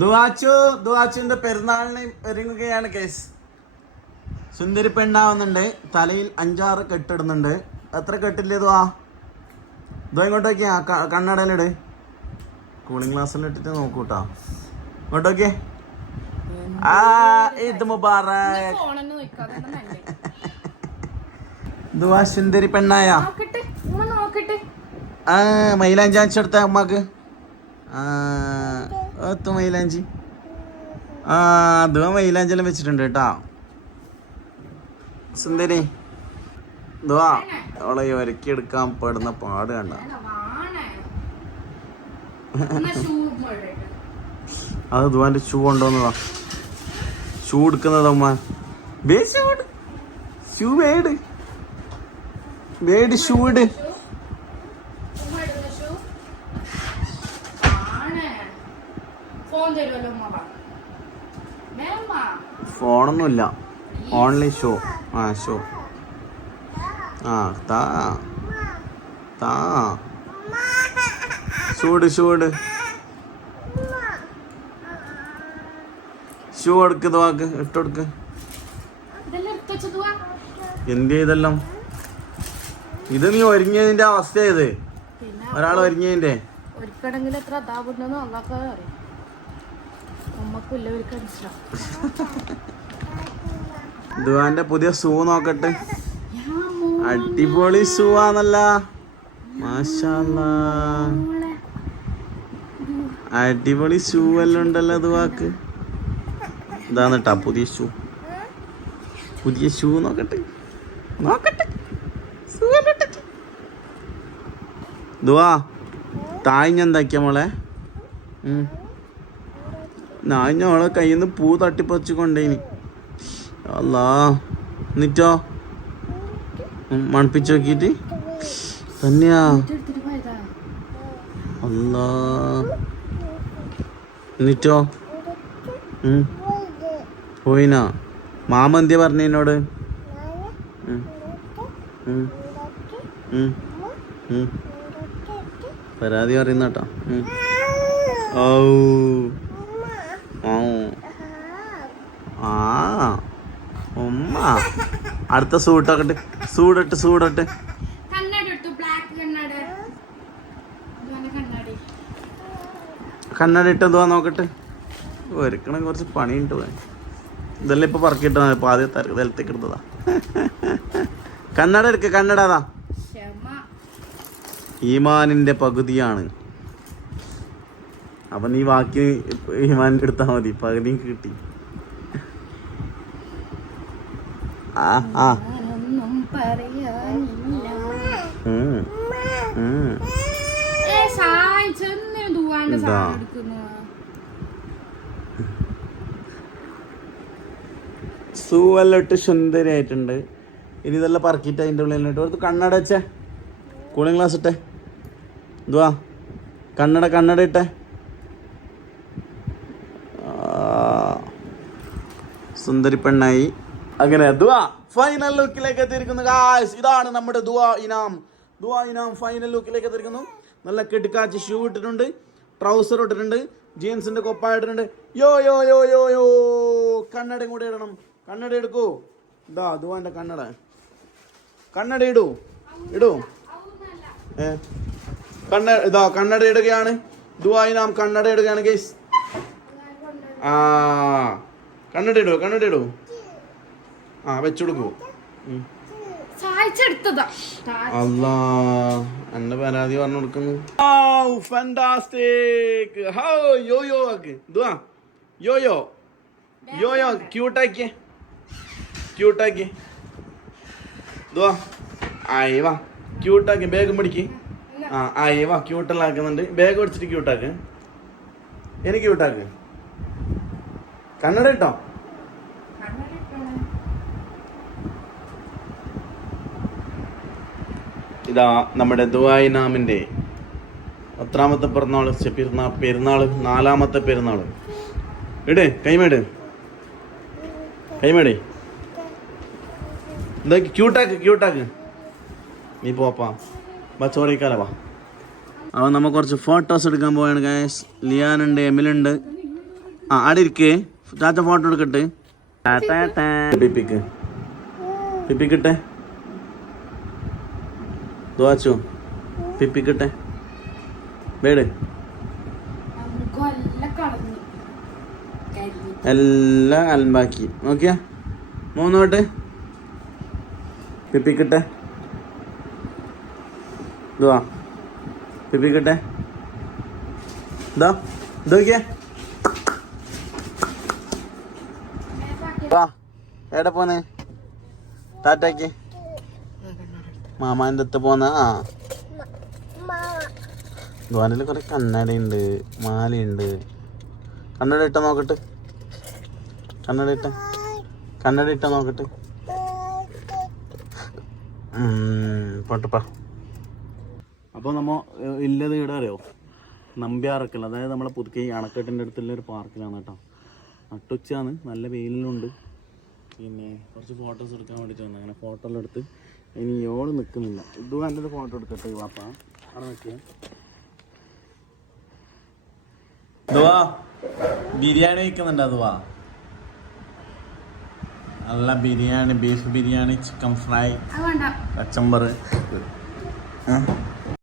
ദുവാച്ചുവിന്റെ പെരുന്നാളിന് ഒരുങ്ങുകയാണ് കേസ്. സുന്ദരി പെണ്ണാവുന്നുണ്ട്. തലയിൽ 5-6 കെട്ടിടുന്നുണ്ട്. എത്ര കെട്ടില്ലേ ദുവാ? ഇങ്ങോട്ടേക്കാ കണ്ണടയിലിട്. കൂളിംഗ് ഗ്ലാസ്സിൽ ഇട്ടിട്ട് നോക്കൂട്ടാ. ഇങ്ങോട്ടേക്ക്. ഈദ് മുബാറക്. ദുവാ സുന്ദരി പെണ്ണായ. മൈലാഞ്ചി അടിച്ചെടുത്ത അമ്മക്ക്. മൈലാഞ്ചി. ദുവാ മൈലാഞ്ചെല്ലാം വെച്ചിട്ടുണ്ട് കേട്ടാ. സുന്ദരി ദുവാ അവളെ ഒരുക്കിയെടുക്കാൻ പെടുന്ന പാട് കണ്ട. അത് ദുവാന്റെ ഷൂ കൊണ്ടുവന്നതാ. ഷൂ എടുക്കുന്നതാ ഉമ്മ. ഷൂ വേട് വേട് ഷൂ ഇട്. ഫോണൊന്നുമില്ല, ഓൺലി ഷോ. ഷോ. ഷൂട് ഷൂ എടുക്ക് ദുവാക്ക്. ഇട്ടെടുക്ക്. എന്ത് ചെയ്തെല്ലാം ഇത് നീ ഒരുങ്ങിയതിന്റെ അവസ്ഥയായത്. ഒരാൾ ഒരുങ്ങിയതിന്റെ ദുവാന്റെ പുതിയ ഷൂ നോക്കട്ടെ. അടിപൊളി ഷൂ ആണല്ല. മാഷാല്ലാ, അടിപൊളി ഷൂ എല്ലാം ഉണ്ടല്ലോ ദുവാക്ക്. ഇതാണ് കേട്ടാ പുതിയ ഷൂ നോക്കട്ടെ. ദുവാ താഴ്ഞ്ഞെന്താക്കിയ മോളെ? ഞാഞ്ഞോളെ കയ്യിൽ നിന്ന് പൂ തട്ടിപ്പറിച്ച് കൊണ്ടേനി. അല്ലാ, എന്നിട്ടോ മണപ്പിച്ച് നോക്കിയിട്ട് തന്നെയാ. അല്ലാ, എന്നിട്ടോ പോയിനാ? മാമ എന്തിയാ പറഞ്ഞ എന്നോട്? പരാതി പറയുന്ന കേട്ടോ. ഉമ്മ അടുത്ത സൂട്ടൊക്കെ സൂടിട്ട് കണ്ണട ഇട്ടെന്തുവാ നോക്കട്ടെ. ഒരുക്കണം കുറച്ച് പണിയുണ്ട്. ഇതെല്ലാം ഇപ്പൊ പറക്കിട്ടാ. ഇപ്പൊ ആദ്യം തലത്തേക്ക് എടുത്തതാ. കണ്ണട എടുക്ക. കണ്ണട അതാ ഈമാനിന്റെ പകുതിയാണ്. അപ്പൊ നീ ബാക്കി ഈമാനിന്റെ എടുത്താ മതി. പകുതി കിട്ടി. സൂവല്ലിട്ട് സുന്ദരിയായിട്ടുണ്ട്. ഇനി ഇതെല്ലാം പറക്കിയിട്ട് അതിൻ്റെ ഉള്ളിലിട്ട് ഒരു കണ്ണട വെച്ചേ. കൂളിംഗ് ഗ്ലാസ് ഇട്ടെ. എന്തുവാ കണ്ണട ഇട്ടെ. സുന്ദരി പെണ്ണായി. അങ്ങനെ ദുആ ഫൈനൽ ലുക്കിലേക്ക് എത്തിയിരിക്കുന്നു ഗായ്സ്. ഇതാണ് നമ്മുടെ ദുആ ഇനാം ഫൈനൽ ലുക്കിലേക്ക് എത്തിയിരിക്കുന്നു. നല്ല കിടക്കാച്ചി ഷൂ ഇട്ടിട്ടുണ്ട്, ട്രൗസർ ഇട്ടിട്ടുണ്ട്, ജീൻസിന്റെ കൊപ്പ ഇട്ടിട്ടുണ്ട്. യോ കണ്ണടയും കൂടെ ഇടണം. കണ്ണട എടുക്കൂ. ഇതാ ദുആന്റെ കണ്ണട ഇടൂ. കണ്ണട ഇടുകയാണ്. ദുആ ഇനാം കണ്ണട ഇടുകയാണ് ഗൈസ്. കണ്ണട ഇടൂ. വെച്ചുകൊടുക്കൂ. അല്ലാ, എന്റെ പരാതി പറഞ്ഞു കൊടുക്കുന്നു. ഫാന്റാസ്റ്റിക്. യോ ആക്ക് ദുആ. യോ ക്യൂട്ടാക്കിയേ ദുആ. വാ ക്യൂട്ടാക്കി. ബാഗ് പിടിക്ക്. വാ ക്യൂട്ടെല്ലാം ആക്കുന്നുണ്ട്. ബാഗ് പിടിച്ചിട്ട് ക്യൂട്ടാക്ക്. എനിക്ക് ക്യൂട്ടാക്ക്. കണ്ണട ഇട്ടോ. ഇതാ നമ്മുടെ ദുആ ഇനാമിന്റെ എത്രാമത്തെ പെരുന്നാള്? 4ാമത്തെ പെരുന്നാള്. കൈമേട് ക്യൂട്ടാക്ക്. നീ പോപ്പാ ചോറിക്കാല വാ. അപ്പോൾ നമ്മൾ കുറച്ച് ഫോട്ടോസ് എടുക്കാൻ പോവാണ് ഗൈസ്. ലിയാനുണ്ട്, എമിലുണ്ട്, ആ അവിടെ ഇരിക്കേ ചാച്ച ഫോട്ടോ എടുക്കട്ടെ പിപ്പിക്ക് പിപ്പിക്കിട്ടെ ദോച്ചു പിപ്പിക്കിട്ടെ വേട് എല്ലാം അലമ്പാക്കി നോക്കിയാ മൂന്നോട്ട് പിപ്പിക്കിട്ടെ ഇതുവാ പിപ്പിക്കിട്ടെ ഇതാ ഇതൊക്കെ വാ എവിടെ പോന്നെ ടാറ്റയ്ക്ക് മാമാൻ്റെ അടുത്ത് പോന്ന ആ ദ്വാനിൽ കുറെ കണ്ണടയുണ്ട് മാലയുണ്ട് കണ്ണട ഇട്ട നോക്കട്ടെ കണ്ണട ഇട്ട നോക്കട്ടെ പോട്ടപ്പാ. അപ്പോൾ നമ്മ ഇല്ലത് ഇവിടെ അറിയോ നമ്പ്യാറക്കൽ, അതായത് നമ്മളെ പുതുക്കൈ അണക്കെട്ടിൻ്റെ അടുത്തുള്ള ഒരു പാർക്കിലാണ് കേട്ടോ. നട്ടുച്ചയാണ്, നല്ല വെയിലുണ്ട്. പിന്നെ കുറച്ച് ഫോട്ടോസ് എടുക്കാൻ വേണ്ടിയിട്ട് വന്നു. അങ്ങനെ ഫോട്ടോ എല്ലാം എടുത്ത് ഇനി ഓട് നിൽക്കുന്നില്ല. ഇത് നല്ലൊരു ഫോട്ടോ എടുക്കട്ടെ വാപ്പ. അവിടെ നിൽക്കുക. ദുവാ ബിരിയാണി വയ്ക്കുന്നുണ്ട്. അതുവാ നല്ല biryani, beef biryani, chicken fry, kachumber.